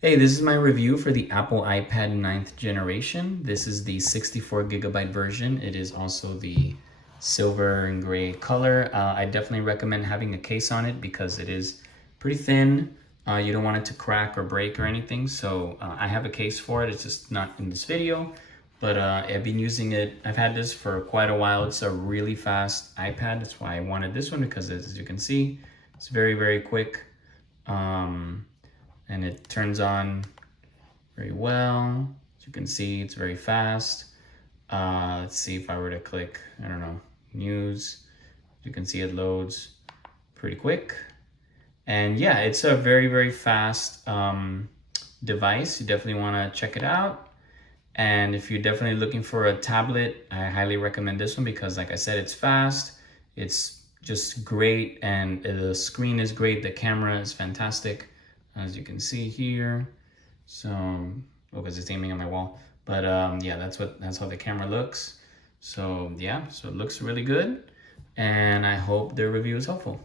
Hey, this is my review for the Apple iPad 9th generation. This is the 64 gigabyte version. It is also the silver and gray color. I definitely recommend having a case on it because it is pretty thin. You don't want it to crack or break or anything. So I have a case for it. It's just not in this video, but I've been using it. I've had this for quite a while. It's a really fast iPad. That's why I wanted this one because as you can see, it's very, very quick. And it turns on very well. As you can see, it's very fast. Let's see if I were to click, I don't know, news. You can see it loads pretty quick. And yeah, it's a very, very fast device. You definitely wanna check it out. And if you're definitely looking for a tablet, I highly recommend this one because like I said, it's fast. It's just great and the screen is great. The camera is fantastic, as you can see here. So, because it's aiming at my wall. But yeah, that's how the camera looks. So yeah, so it looks really good. And I hope the review is helpful.